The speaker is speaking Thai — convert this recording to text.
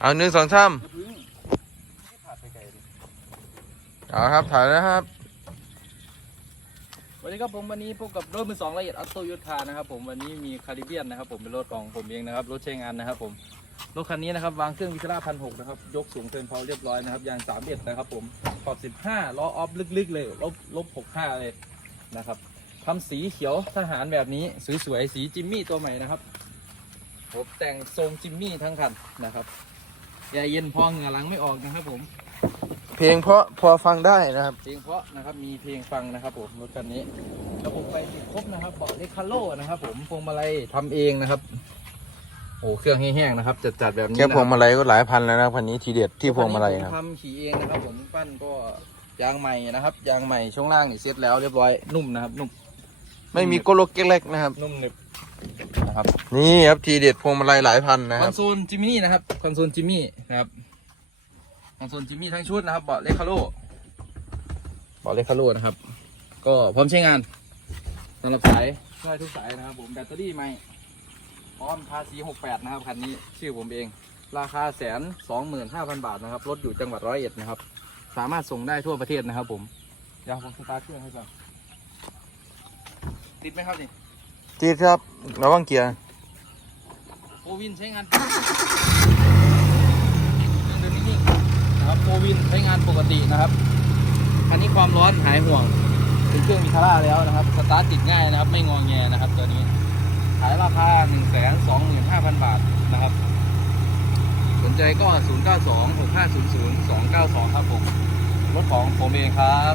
เอาหนึ่งสองสามเอาครับถ่ายแล้วครับสวัสดีครับผมวันนี้พบกับรถมือสองละเอียดอัตโตโยธานะครับผมวันนี้มีคาริเบียนนะครับผมเป็นรถของผมเองนะครับรถใช้งานนะครับผมรถคันนี้นะครับวางเครื่องวิคราพันหกนะครับยกสูงเกินเพาเรียบร้อยนะครับยางสามเอ็ดนะครับผมขอบสิบห้าล้อออฟลึกๆเลยลบลบหกห้าเลยนะครับทำสีเขียวทหารแบบนี้สวยๆสีจิมมี่ตัวใหม่นะครับ ผมแต่งทรงจิมมี่ทั้งคันนะครับแอร์เย็นพอเหงื่อหลังไม่ออกนะครับผม เพลงเพราะพอฟังได้นะครับ เพลงเพราะนะครับมีเพลงฟังนะครับผมรถคันนี้ระบบไฟติดครบนะครับเบาะเลคาโลนะครับ ผมพวงมาลัยทำเองนะครับโอ้เครื่องแห้งๆนะครับจัดๆแบบนี้แค่นะพวงมาลัยก็หลายพันแล้วนะครับพันนี้ทีเด็ดที่พวงมาลัยครับผมทำขี่เองนะครับ ผมปั้นก็ยางใหม่นะครับยางใหม่ช่วงล่างนี่เซ็ตแล้วเรียบร้อยนุ่มนะครับ นุ่ม ไม่มีโกโลกเล็กๆนะครับ นุ่มหนึบ นะครับ นี่ครับทีเด็ดพวงมาลัยหลายพันนะคคอรันบโซลจิมมี่นะครับคอนโซลจิมมี่นะครับคอนโซลจิมมี่ทั้งชุดนะครับเบาะเลคาโลเบาะเลคาโลนะครับ ก็พร้อมใช้งานสำหรับสายได้ทุกสายนะครับ ผมแบตเตอรี่ใหม่พร้อมภาษี68 นะครับคันนี้ชื่อผมเอง ราคาแสนสองหมื่นห้าพันบาทนะครับรถอยู่จังหวัดร้อยเอ็ดนะครับ สามารถส่งได้ทั่วประเทศนะครับ ผมเดี๋ยวผมสตาร์ทเครื่องให้ก่อนติดไหมครับนี่ จีดครับระวังเกียร์โฟวินใช้งานเครื่องเดินนิ่งๆนะครับโฟวินใช้งานปกตินะครับคันนี้ความร้อนหายห่วงเป็นเครื่องมิคาร่าแล้วนะครับ สตาร์ทติดง่ายนะครับ ไม่งอแงนะครับตัวนี้ ขายราคา 1 2 5 0 0 0 บาทนะครับ สนใจก็ 0 9 2 6 5 0 0 2 9 2 ครับผม รถของผมเองครับ